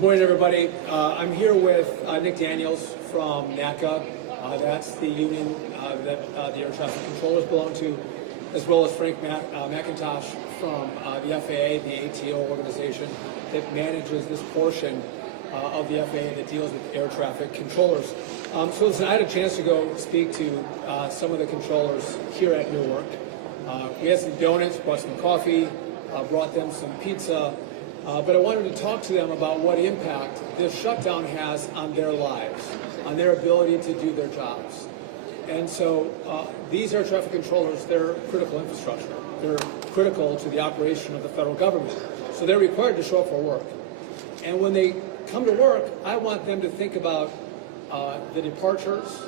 Good morning, everybody. I'm here with Nick Daniels from NACA. That's the union that the air traffic controllers belong to, as well as Frank McIntosh from the FAA, the ATO organization that manages this portion of the FAA that deals with air traffic controllers. So listen, I had a chance to go speak to some of the controllers here at Newark. We had some donuts, brought some coffee, brought them some pizza, but I wanted to talk to them about what impact this shutdown has on their lives, on their ability to do their jobs. And so these air traffic controllers, they're critical infrastructure. They're critical to the operation of the federal government. So they're required to show up for work. And when they come to work, I want them to think about the departures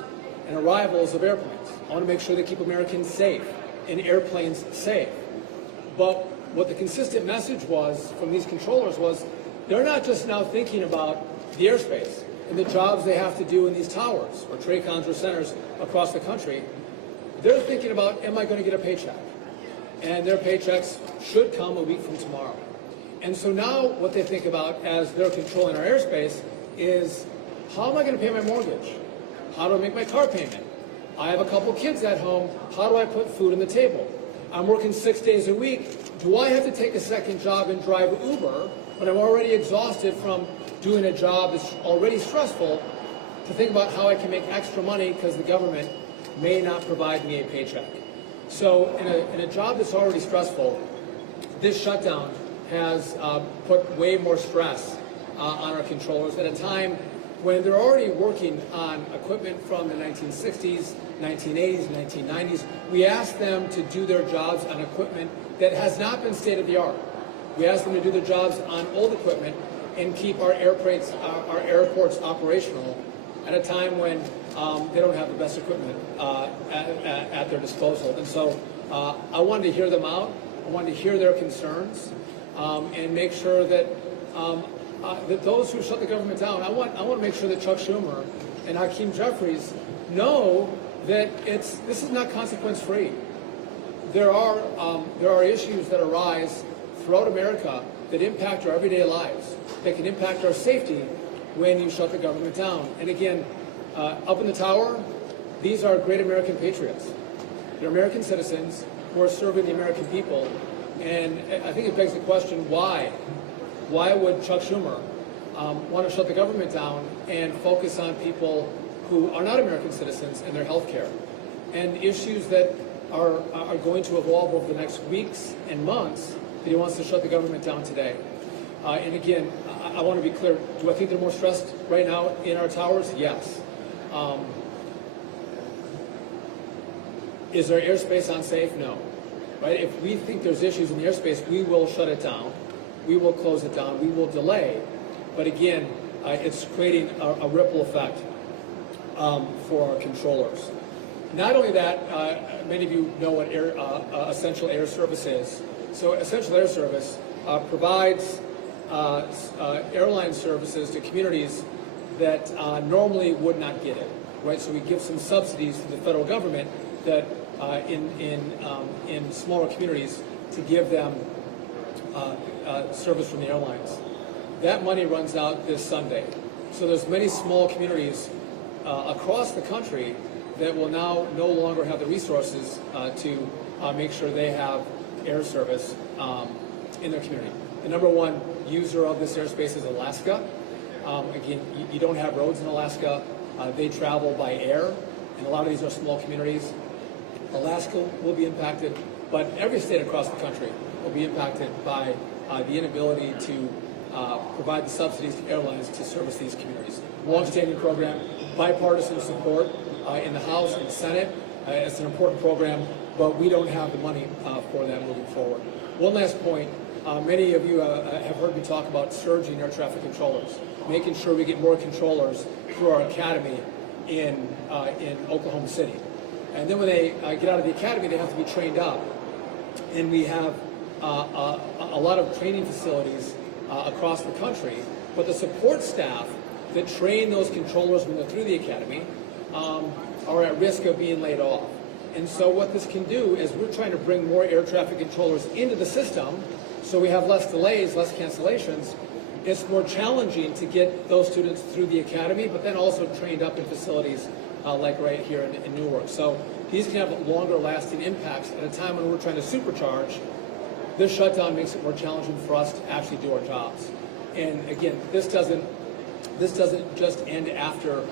and arrivals of airplanes. I want to make sure they keep Americans safe and airplanes safe. But what the consistent message was from these controllers was they're not just now thinking about the airspace and the jobs they have to do in these towers or TRACONs or centers across the country. They're thinking about, am I going to get a paycheck? And their paychecks should come a week from tomorrow. And so now what they think about as they're controlling our airspace is, how am I going to pay my mortgage? How do I make my car payment? I have a couple kids at home. How do I put food on the table? I'm working 6 days a week. Do I have to take a second job and drive Uber when I'm already exhausted from doing a job that's already stressful, to think about how I can make extra money because the government may not provide me a paycheck? So in a job that's already stressful, this shutdown has put way more stress on our controllers at a time when they're already working on equipment from the 1960s, 1980s, 1990s. We ask them to do their jobs on equipment that has not been state-of-the-art. We ask them to do their jobs on old equipment and keep our airports operational at a time when they don't have the best equipment at their disposal. And so I wanted to hear them out. I wanted to hear their concerns and make sure that that those who shut the government down, I want to make sure that Chuck Schumer and Hakeem Jeffries know that this is not consequence-free. There are issues that arise throughout America that impact our everyday lives, that can impact our safety when you shut the government down. And again, up in the tower, these are great American patriots. They're American citizens who are serving the American people. And I think it begs the question, why? Why would Chuck Schumer want to shut the government down and focus on people who are not American citizens and their health care and issues that are going to evolve over the next weeks and months, that he wants to shut the government down today? And again, I want to be clear. Do I think they're more stressed right now in our towers? Yes. Is our airspace unsafe? No. Right? If we think there's issues in the airspace, we will shut it down. We will close it down. We will delay. But again, it's creating a ripple effect for our controllers. Not only that, many of you know what essential air service is. So essential air service provides airline services to communities that normally would not get it. Right? So we give some subsidies to the federal government that in smaller communities to give them service from the airlines. That money runs out this Sunday. So there's many small communities across the country that will now no longer have the resources to make sure they have air service in their community. The number one user of this airspace is Alaska. Again, you don't have roads in Alaska. They travel by air, and a lot of these are small communities. Alaska will be impacted, but every state across the country will be impacted by the inability to provide the subsidies to airlines to service these communities. Long-standing program, bipartisan support in the House and Senate. It's an important program, but we don't have the money for that moving forward. One last point. Many of you have heard me talk about surging air traffic controllers, making sure we get more controllers through our academy in Oklahoma City. And then when they get out of the academy, they have to be trained up. And we have a lot of training facilities across the country, but the support staff that train those controllers when they're through the academy are at risk of being laid off. And so what this can do is we're trying to bring more air traffic controllers into the system so we have less delays, less cancellations, It's more challenging to get those students through the academy, but then also trained up in facilities like right here in Newark. So these can have longer lasting impacts at a time when we're trying to supercharge. This shutdown makes it more challenging for us to actually do our jobs. And again, this doesn't just end after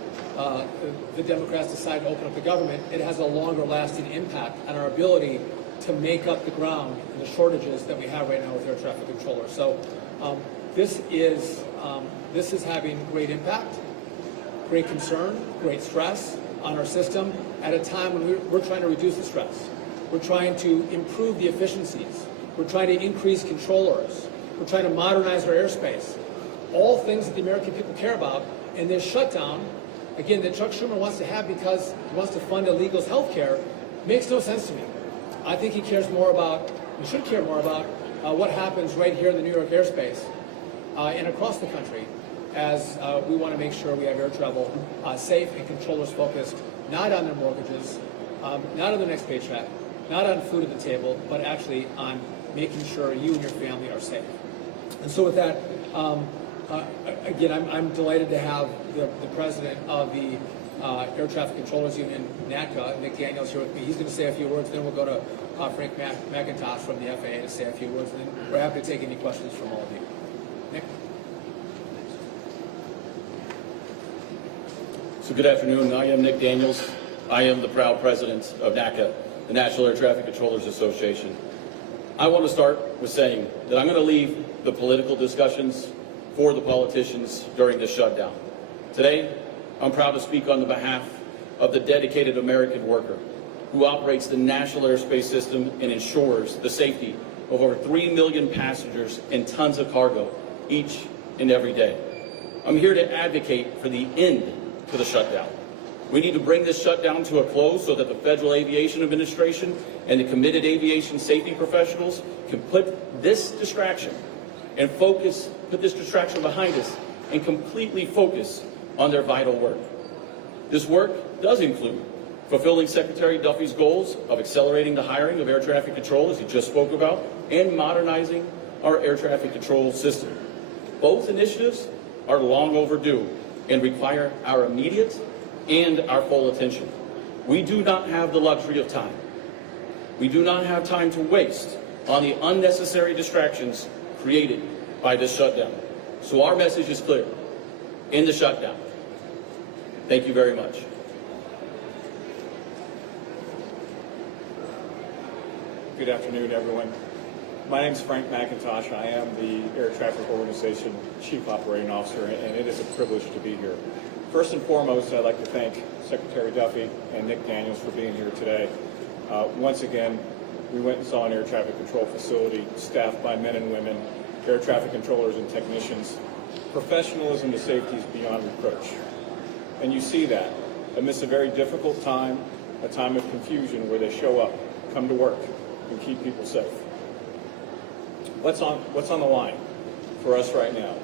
the Democrats decide to open up the government. It has a longer lasting impact on our ability to make up the ground and the shortages that we have right now with air traffic controllers. So this is having great impact, great concern, great stress on our system at a time when we're trying to reduce the stress. We're trying to improve the efficiencies. We're trying to increase controllers. We're trying to modernize our airspace. All things that the American people care about. And this shutdown, again, that Chuck Schumer wants to have because he wants to fund illegals' health care, makes no sense to me. I think he should care more about what happens right here in the New York airspace and across the country, as we want to make sure we have air travel safe and controllers focused, not on their mortgages, not on their next paycheck, not on food at the table, but actually on making sure you and your family are safe. And so with that, again, I'm delighted to have the president of the Air Traffic Controllers Union, NATCA, Nick Daniels, here with me. He's going to say a few words, then we'll go to Frank McIntosh from the FAA to say a few words, and then we're happy to take any questions from all of you. Nick? So good afternoon. I am Nick Daniels. I am the proud president of NACA, the National Air Traffic Controllers Association. I want to start with saying that I'm going to leave the political discussions for the politicians during this shutdown. Today, I'm proud to speak on the behalf of the dedicated American worker who operates the national airspace system and ensures the safety of over 3 million passengers and tons of cargo each and every day. I'm here to advocate for the end to the shutdown. We need to bring this shutdown to a close so that the Federal Aviation Administration and the committed aviation safety professionals can put this distraction put this distraction behind us and completely focus on their vital work. This work does include fulfilling Secretary Duffy's goals of accelerating the hiring of air traffic controllers he just spoke about and modernizing our air traffic control system. Both initiatives are long overdue and require our immediate and our full attention. We do not have the luxury of time. We do not have time to waste on the unnecessary distractions created by this shutdown. So our message is clear. End the shutdown. Thank you very much. Good afternoon, everyone. My name is Frank McIntosh. I am the Air Traffic Organization Chief Operating Officer, and it is a privilege to be here. First and foremost, I'd like to thank Secretary Duffy and Nick Daniels for being here today. Once again, we went and saw an air traffic control facility staffed by men and women, air traffic controllers and technicians. Professionalism to safety is beyond reproach. And you see that amidst a very difficult time, a time of confusion where they show up, come to work, and keep people safe. What's on the line for us right now?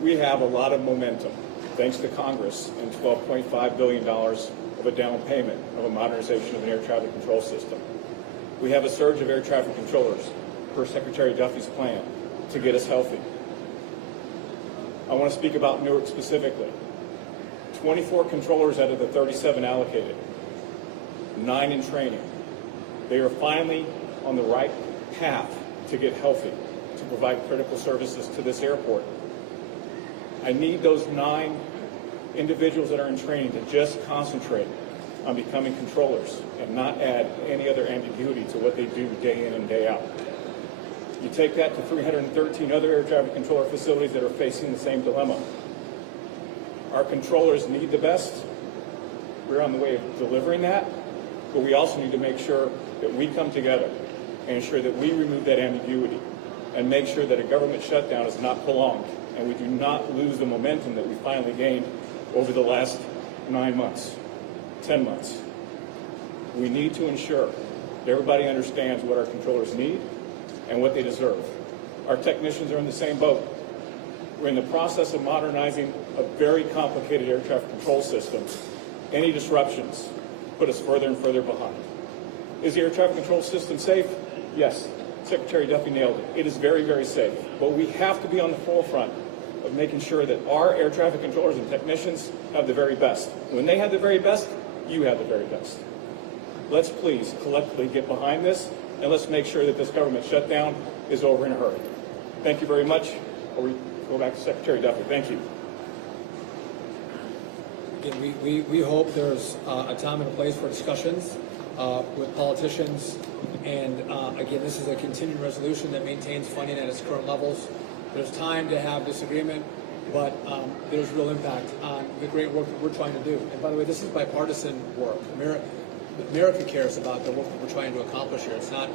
We have a lot of momentum, thanks to Congress and $12.5 billion of a down payment of a modernization of an air traffic control system. We have a surge of air traffic controllers per Secretary Duffy's plan to get us healthy. I want to speak about Newark specifically. 24 controllers out of the 37 allocated, 9 in training. They are finally on the right path to get healthy, to provide critical services to this airport. I need those 9 individuals that are in training to just concentrate on becoming controllers and not add any other ambiguity to what they do day in and day out. You take that to 313 other air traffic controller facilities that are facing the same dilemma. Our controllers need the best. We're on the way of delivering that, but we also need to make sure that we come together and ensure that we remove that ambiguity and make sure that a government shutdown is not prolonged and we do not lose the momentum that we finally gained over the last 9 months, 10 months. We need to ensure that everybody understands what our controllers need and what they deserve. Our technicians are in the same boat. We're in the process of modernizing a very complicated air traffic control system. Any disruptions put us further and further behind. Is the air traffic control system safe? Yes. Secretary Duffy nailed it. It is very, very safe. But we have to be on the forefront of making sure that our air traffic controllers and technicians have the very best. When they have the very best, you have the very best. Let's please collectively get behind this, and let's make sure that this government shutdown is over in a hurry. Thank you very much. Or we go back to Secretary Duffy. Thank you. Again, we hope there's a time and a place for discussions with politicians. And again, this is a continuing resolution that maintains funding at its current levels. There's time to have disagreement, but there's real impact on the great work that we're trying to do. And by the way, this is bipartisan work. America cares about the work that we're trying to accomplish here. It's not,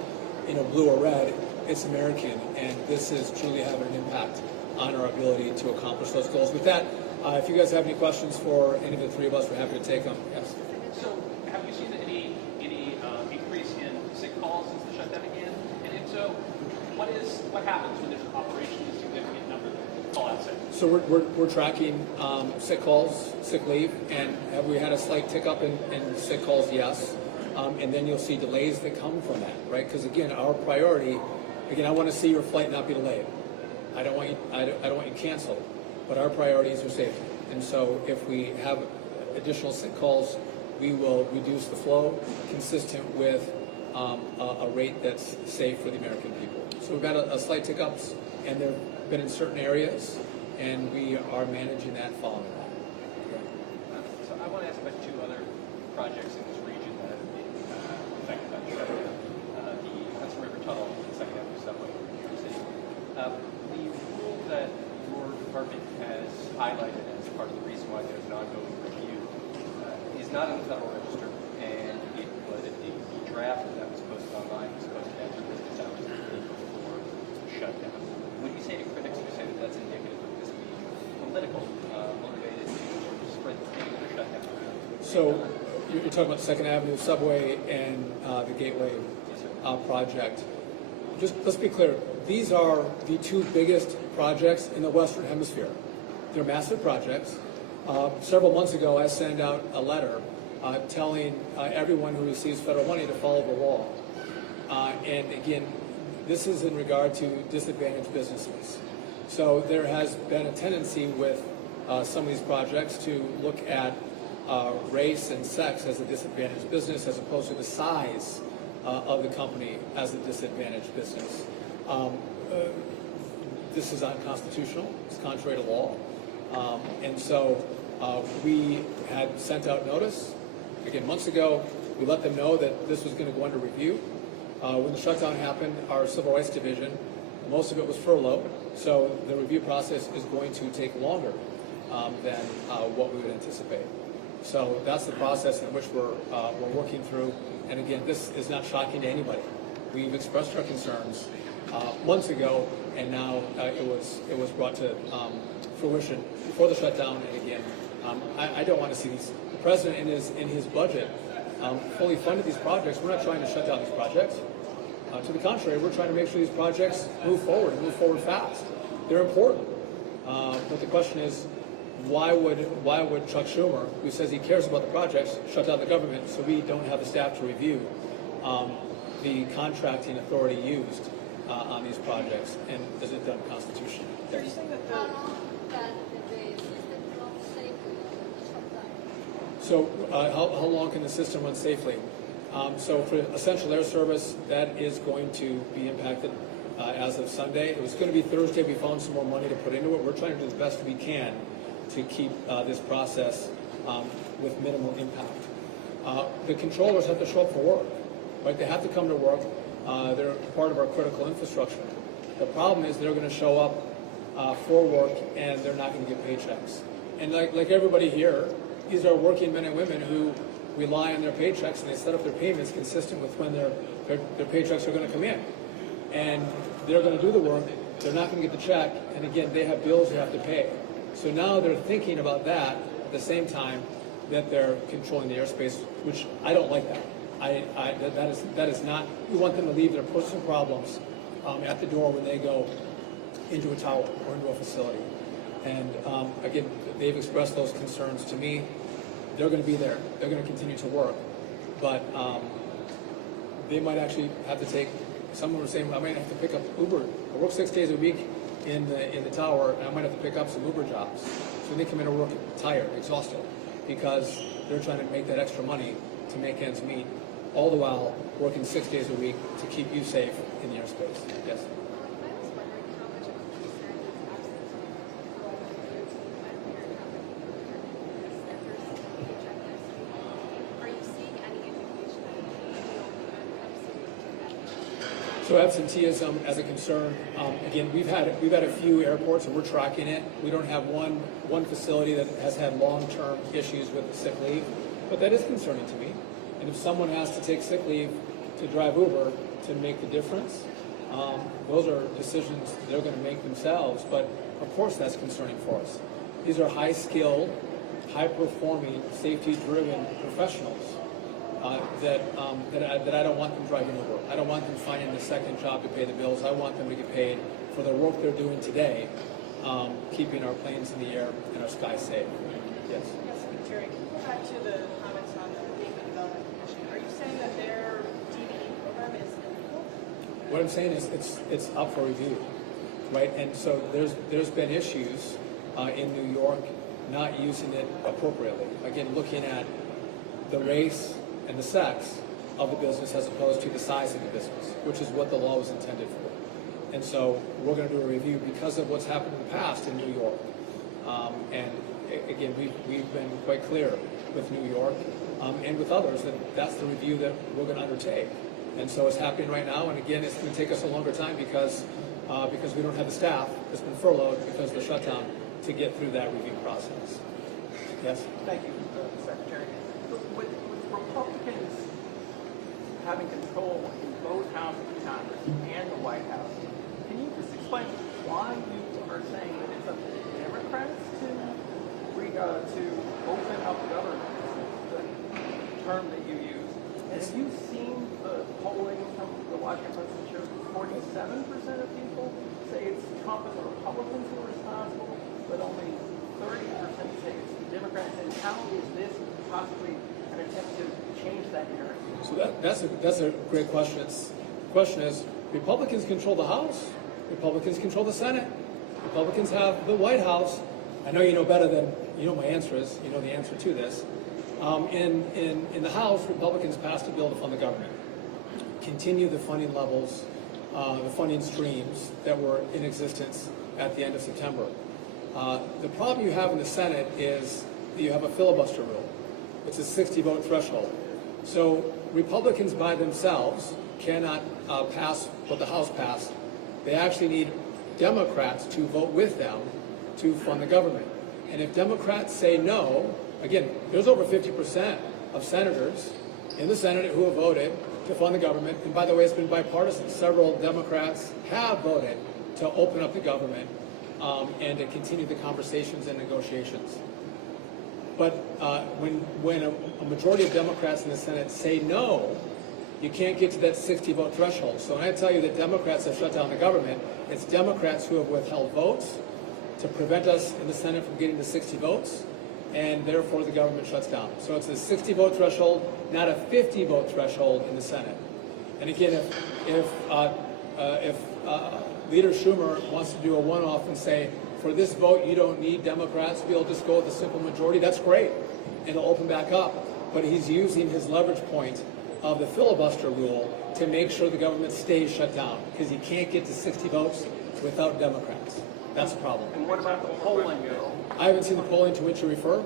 blue or red. It's American, and this is truly having an impact on our ability to accomplish those goals. With that, if you guys have any questions for any of the three of us, we're happy to take them. Yes. So, have you seen any increase in sick calls since the shutdown began? And if so, what happens when there's an operationally significant number that call out sick? So we're tracking sick calls, sick leave, and have we had a slight tick up in sick calls? Yes. And then you'll see delays that come from that, right? Because again, our priority, I want to see your flight not be delayed. I don't want you canceled, but our priorities are safety. And so if we have additional sick calls, we will reduce the flow consistent with a rate that's safe for the American people. So we've got a slight tick ups, and they've been in certain areas, and we are managing that following that. So I want to ask about two other projects in this region that have been affected by the shutdown. The Hudson River Tunnel and the Second Avenue Subway in New York City. The rule that your department has highlighted as part of the reason why there's an ongoing review is not in the Federal Register, and the draft that was posted online was posted after business hours before the shutdown. Would you say to critics who say that that's indicative of this being political, motivated to spread the pain of the shutdown around? So you're talking about Second Avenue Subway and the Gateway project. Just let's be clear. These are the two biggest projects in the Western Hemisphere. They're massive projects. Several months ago, I sent out a letter telling everyone who receives federal money to follow the law. And again, this is in regard to disadvantaged businesses. So there has been a tendency with some of these projects to look at race and sex as a disadvantaged business as opposed to the size of the company as a disadvantaged business. This is unconstitutional. It's contrary to law. And so we had sent out notice. Again, months ago, we let them know that this was going to go under review. When the shutdown happened, our Civil Rights Division, most of it was furloughed. So the review process is going to take longer than what we would anticipate. So that's the process in which we're working through. And again, this is not shocking to anybody. We've expressed our concerns months ago, and now it was brought to fruition before the shutdown. And again, I don't want to see these. The president in his budget fully funded these projects. We're not trying to shut down these projects. To the contrary, we're trying to make sure these projects move forward fast. They're important. But the question is, why would Chuck Schumer, who says he cares about the projects, shut down the government so we don't have the staff to review the contracting authority used on these projects, and is it done constitutionally? Are you saying that How long that the system runs safely under the shutdown? So how long can the system run safely? So for essential air service, that is going to be impacted as of Sunday. It was going to be Thursday. We found some more money to put into it. We're trying to do the best we can to keep this process with minimal impact. The controllers have to show up for work, right? They have to come to work. They're part of our critical infrastructure. The problem is they're going to show up for work and they're not going to get paychecks. And like everybody here, these are working men and women who rely on their paychecks, and they set up their payments consistent with when their paychecks are going to come in. And they're going to do the work. They're not going to get the check. And again, they have bills they have to pay. So now they're thinking about that at the same time that they're controlling the airspace, which I don't like that. That is not. We want them to leave their personal problems at the door when they go into a tower or into a facility. And again, they've expressed those concerns to me. They're going to be there. They're going to continue to work, but they might actually have to take. Someone was saying, I might have to pick up Uber. I work 6 days a week. in the tower, and I might have to pick up some Uber jobs. So they come into work tired, exhausted, because they're trying to make that extra money to make ends meet, all the while working 6 days a week to keep you safe in the airspace. Yes. I was wondering how much of a concern is absence of control of your team at your company checklist? Are you seeing any indication that So absenteeism as a concern, again, we've had a few airports and we're tracking it. We don't have one facility that has had long-term issues with sick leave, but that is concerning to me. And if someone has to take sick leave to drive Uber to make the difference, those are decisions they're going to make themselves. But of course, that's concerning for us. These are high-skilled, high-performing, safety-driven professionals. That I don't want them driving Uber. I don't want them finding a second job to pay the bills. I want them to get paid for the work they're doing today, keeping our planes in the air and our skies safe. Yes. Yes, Secretary, can you go back to the comments on the Navy Development Commission? Are you saying that their DBE program is illegal? What I'm saying is it's up for review, right? And so there's been issues in New York not using it appropriately. Again, looking at the race and the sex of the business as opposed to the size of the business, which is what the law was intended for. And so we're going to do a review because of what's happened in the past in New York. And again, we've been quite clear with New York and with others that that's the review that we're going to undertake. And so it's happening right now. And again, it's going to take us a longer time because we don't have the staff that's been furloughed because of the shutdown to get through that review process. Yes? Thank you, Secretary. With Republicans having control in both houses of Congress and the White House, can you just explain why you are saying that it's up to the Democrats to open up government, the term that you use? And have you seen the polling from the Washington Post that shows 47% of people say it's Trump and the Republicans who are responsible, but only 30% say it's the Democrats? And how is this possibly an attempt to change that narrative? So that's a great question. The question is, Republicans control the House. Republicans control the Senate. Republicans have the White House. I know you know better than you know my answer is. You know the answer to this. In the House, Republicans passed a bill to fund the government, continue the funding levels, the funding streams that were in existence at the end of September. The problem you have in the Senate is that you have a filibuster rule. It's a 60-vote threshold. So Republicans by themselves cannot pass what the House passed. They actually need Democrats to vote with them to fund the government. And if Democrats say no, again, there's over 50% of senators in the Senate who have voted to fund the government. And by the way, it's been bipartisan. Several Democrats have voted to open up the government and to continue the conversations and negotiations. But when a majority of Democrats in the Senate say no, you can't get to that 60-vote threshold. So when I tell you that Democrats have shut down the government, it's Democrats who have withheld votes to prevent us in the Senate from getting to 60 votes, and therefore the government shuts down. So it's a 60-vote threshold, not a 50-vote threshold in the Senate. And again, if Leader Schumer wants to do a one-off and say, for this vote, you don't need Democrats to be able to just go with a simple majority, that's great. And it'll open back up. But he's using his leverage point of the filibuster rule to make sure the government stays shut down, because he can't get to 60 votes without Democrats. That's a problem. And what about the polling, Bill? I haven't seen the polling to which you refer,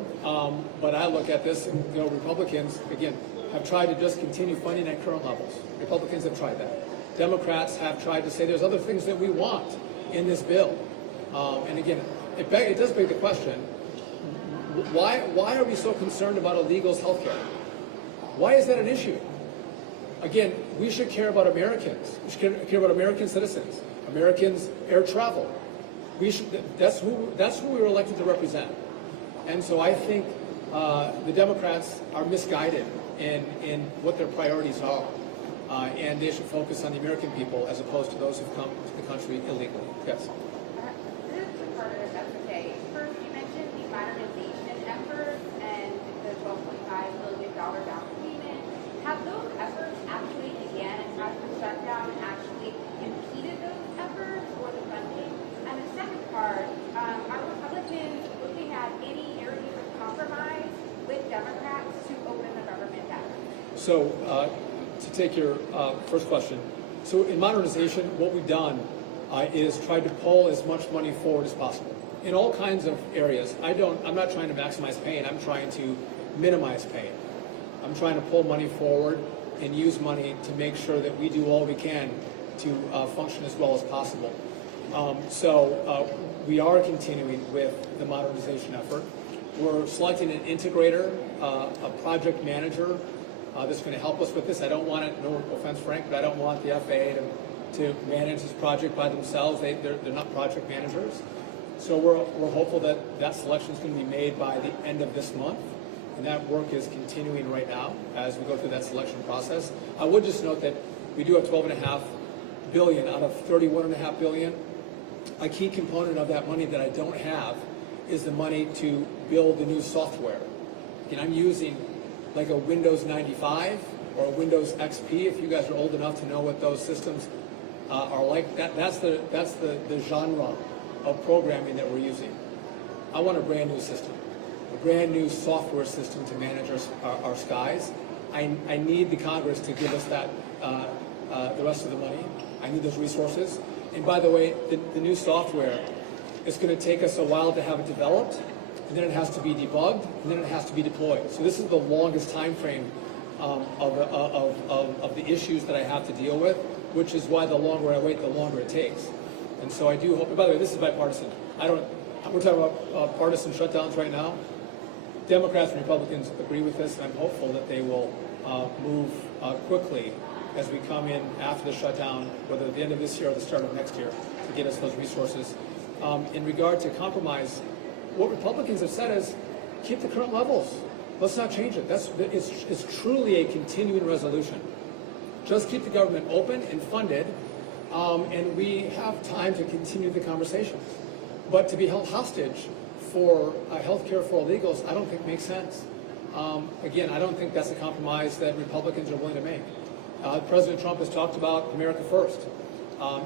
but I look at this and, Republicans, again, have tried to just continue funding at current levels. Republicans have tried that. Democrats have tried to say there's other things that we want in this bill. And again, it does beg the question, why are we so concerned about illegals' health care? Why is that an issue? Again, we should care about Americans. We should care about American citizens, Americans' air travel. That's who we were elected to represent. And so I think the Democrats are misguided in what their priorities are. And they should focus on the American people as opposed to those who've come to the country illegally. Yes. This is part of that's okay. First, you mentioned the modernization efforts and the $12.5 billion down payment. Have those efforts actually began and has the shutdown actually impeded those efforts or the funding? And the So to take your first question, so in modernization, what we've done is tried to pull as much money forward as possible in all kinds of areas. I'm not trying to maximize pain. I'm trying to minimize pain. I'm trying to pull money forward and use money to make sure that we do all we can to function as well as possible. So we are continuing with the modernization effort. We're selecting an integrator, a project manager that's going to help us with this. I don't want it, no offense, Frank, but I don't want the FAA to manage this project by themselves. They're not project managers. So we're hopeful that that selection is going to be made by the end of this month. And that work is continuing right now as we go through that selection process. I would just note that we do have $12.5 billion out of $31.5 billion. A key component of that money that I don't have is the money to build the new software. Again, I'm using like a Windows 95 or a Windows XP, if you guys are old enough to know what those systems are like. That's the genre of programming that we're using. I want a brand new system, a brand new software system to manage our skies. I need the Congress to give us that, the rest of the money. I need those resources. And by the way, the new software, it's going to take us a while to have it developed, and then it has to be debugged, and then it has to be deployed. So this is the longest time frame of the issues that I have to deal with, which is why the longer I wait, the longer it takes. And so I do hope, and by the way, this is bipartisan. We're talking about partisan shutdowns right now. Democrats and Republicans agree with this, and I'm hopeful that they will move quickly as we come in after the shutdown, whether at the end of this year or the start of next year, to get us those resources. In regard to compromise, what Republicans have said is keep the current levels. Let's not change it. It's truly a continuing resolution. Just keep the government open and funded, and we have time to continue the conversations. But to be held hostage for health care for illegals, I don't think makes sense. Again, I don't think that's a compromise that Republicans are willing to make. President Trump has talked about America First.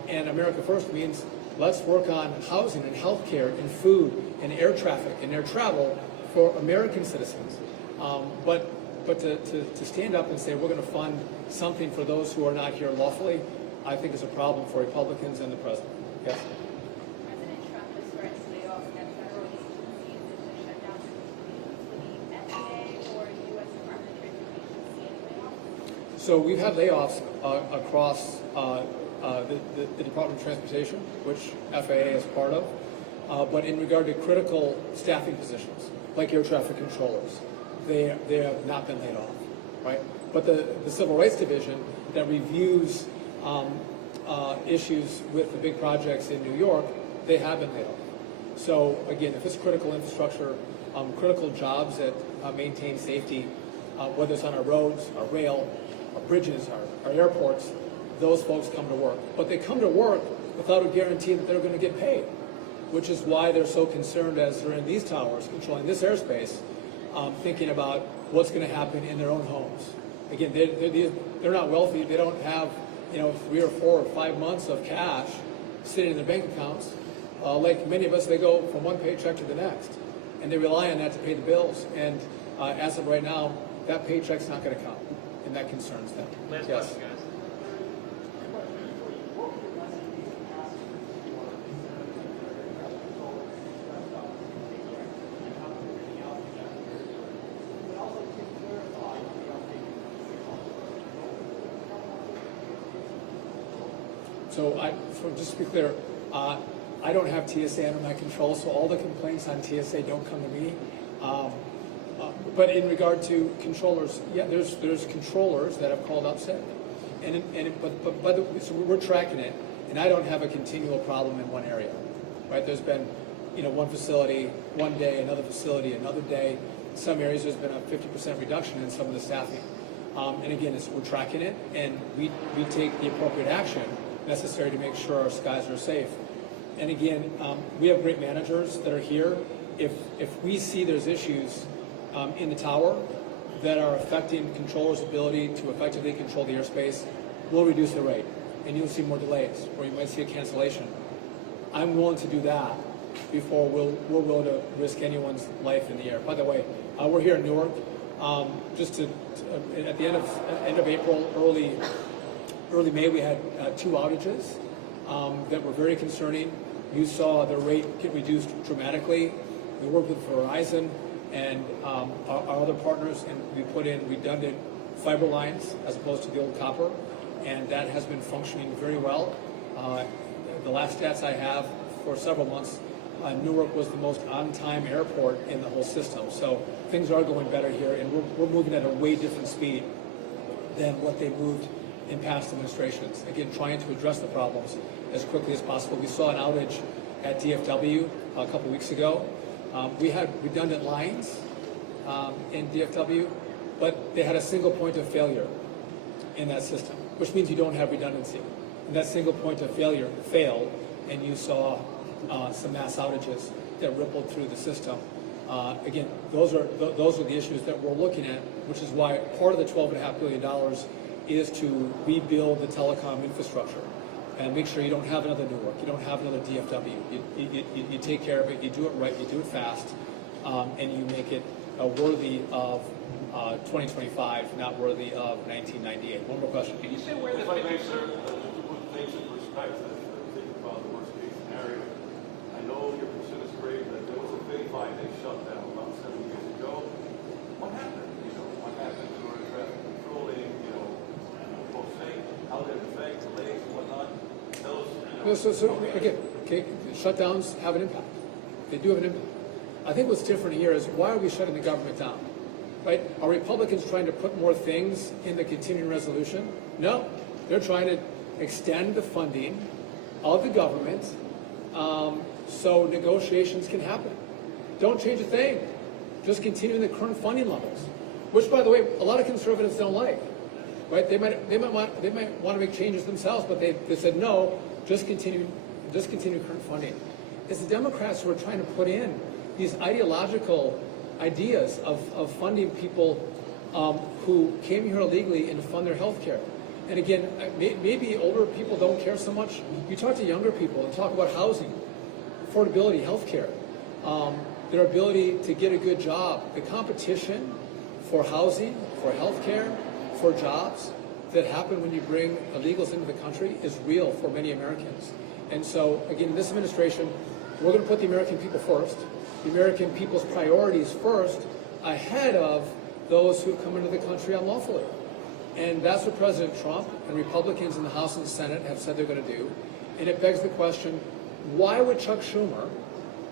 And America First means let's work on housing and health care and food and air traffic and air travel for American citizens. But to stand up and say we're going to fund something for those who are not here lawfully, I think is a problem for Republicans and the president. Yes? President Trump has threatened layoffs at federal agencies if the shutdown continues. Will the FAA or U.S. Department of Transportation see any layoffs? So we've had layoffs across the Department of Transportation, which FAA is part of. But in regard to critical staffing positions, like air traffic controllers, they have not been laid off, right? But the Civil Rights Division that reviews issues with the big projects in New York, they have been laid off. So again, if it's critical infrastructure, critical jobs that maintain safety, whether it's on our roads, our rail, our bridges, our airports, those folks come to work. But they come to work without a guarantee that they're going to get paid, which is why they're so concerned as they're in these towers, controlling this airspace, thinking about what's going to happen in their own homes. Again, they're not wealthy. They don't have 3 or 4 or 5 months of cash sitting in their bank accounts. Like many of us, they go from one paycheck to the next, and they rely on that to pay the bills. And as of right now, that paycheck's not going to come, and that concerns them. Last Yes. question, guys. So just to be clear, I don't have TSA under my control, so all the complaints on TSA don't come to me. But in regard to controllers, yeah, there's controllers that have called up sick, so we're tracking it, and I don't have a continual problem in one area, right? There's been, one facility one day, another facility another day. In some areas there's been a 50% reduction in some of the staffing, and again, we're tracking it, and we take the appropriate action necessary to make sure our skies are safe. And again, we have great managers that are here. If we see there's issues in the tower that are affecting controllers' ability to effectively control the airspace, we'll reduce the rate, and you'll see more delays, or you might see a cancellation. I'm willing to do that before we're willing to risk anyone's life in the air. By the way, we're here in Newark. At the end of April, early May, we had 2 outages that were very concerning. You saw the rate get reduced dramatically. We worked with Verizon and our other partners, and we put in redundant fiber lines as opposed to the old copper, and that has been functioning very well. The last stats I have for several months, Newark was the most on-time airport in the whole system. So things are going better here, and we're moving at a way different speed than what they moved in past administrations. Again, trying to address the problems as quickly as possible. We saw an outage at DFW a couple weeks ago. We had redundant lines in DFW, but they had a single point of failure in that system, which means you don't have redundancy. And that single point of failure failed, and you saw some mass outages that rippled through the system. Again, those are the issues that we're looking at, which is why part of the $12.5 billion is to rebuild the telecom infrastructure and make sure you don't have another Newark, you don't have another DFW. You take care of it, you do it right, you do it fast, and you make it worthy of 2025, not worthy of 1998. One more question. Can you say where the If I may, sir, just to put things in perspective, think about the worst case scenario. I know your concern is great that there was a 35-day shutdown about 7 years ago. What happened? What happened to our traffic controlling, folks saying, how did it affect delays and whatnot? Tell us, So again, okay, shutdowns have an impact. They do have an impact. I think what's different here is why are we shutting the government down? Right? Are Republicans trying to put more things in the continuing resolution? No. They're trying to extend the funding of the government so negotiations can happen. Don't change a thing. Just continue the current funding levels, which, by the way, a lot of conservatives don't like. Right? They might want to make changes themselves, but they said no. Just continue current funding. It's the Democrats who are trying to put in these ideological ideas of funding people who came here illegally and to fund their health care. And again, maybe older people don't care so much. You talk to younger people and talk about housing, affordability, health care, their ability to get a good job. The competition for housing, for health care, for jobs that happen when you bring illegals into the country is real for many Americans. And so, again, this administration, we're going to put the American people first, the American people's priorities first, ahead of those who come into the country unlawfully. And that's what President Trump and Republicans in the House and the Senate have said they're going to do. And it begs the question, why would Chuck Schumer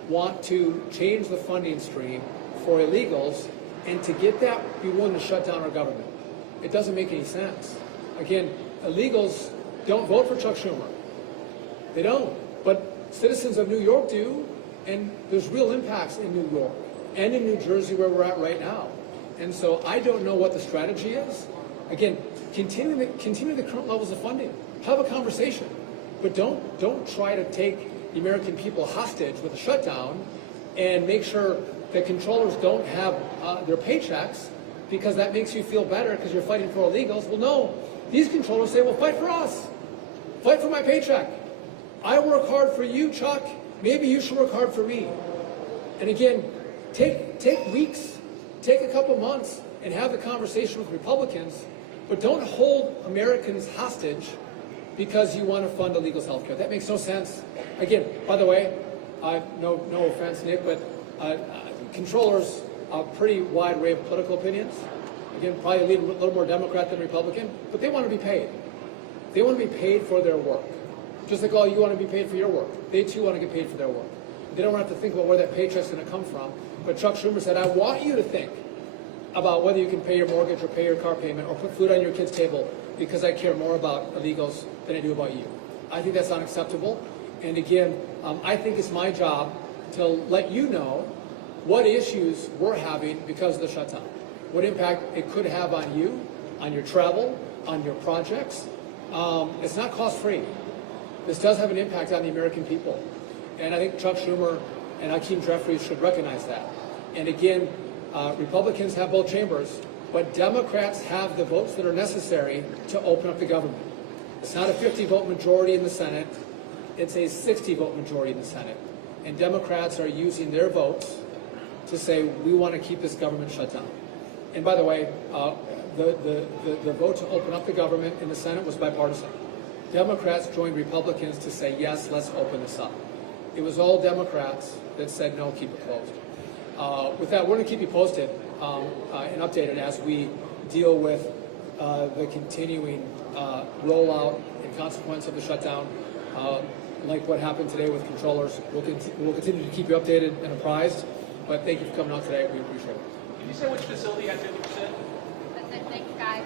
want to change the funding stream for illegals and to get that be willing to shut down our government? It doesn't make any sense. Again, illegals don't vote for Chuck Schumer. They don't. But citizens of New York do, and there's real impacts in New York and in New Jersey where we're at right now. And so I don't know what the strategy is. Again, continue the current levels of funding. Have a conversation. But don't try to take the American people hostage with a shutdown and make sure that controllers don't have their paychecks because that makes you feel better because you're fighting for illegals. Well, no. These controllers say, well, fight for us. Fight for my paycheck. I work hard for you, Chuck. Maybe you should work hard for me. And again, take weeks, take a couple months, and have the conversation with Republicans, but don't hold Americans hostage because you want to fund illegals' health care. That makes no sense. Again, by the way, no offense, Nick, but controllers a pretty wide array of political opinions. Again, probably a little more Democrat than Republican, but they want to be paid. They want to be paid for their work. Just like all you want to be paid for your work. They too want to get paid for their work. They don't have to think about where that paycheck's going to come from. But Chuck Schumer said, I want you to think about whether you can pay your mortgage or pay your car payment or put food on your kid's table because I care more about illegals than I do about you. I think that's unacceptable. And again, I think it's my job to let you know what issues we're having because of the shutdown, what impact it could have on you, on your travel, on your projects. It's not cost-free. This does have an impact on the American people. And I think Chuck Schumer and Hakeem Jeffries should recognize that. And again, Republicans have both chambers, but Democrats have the votes that are necessary to open up the government. It's not a 50-vote majority in the Senate. It's a 60-vote majority in the Senate. And Democrats are using their votes to say, we want to keep this government shut down. And by the way, the vote to open up the government in the Senate was bipartisan. Democrats joined Republicans to say, yes, let's open this up. It was all Democrats that said, no, keep it closed. With that, we're going to keep you posted and updated as we deal with the continuing rollout and consequence of the shutdown. Like what happened today with controllers, we'll continue to keep you updated and apprised. But thank you for coming out today. We appreciate it. Can you say which facility had 50%? That's it. Thanks, guys.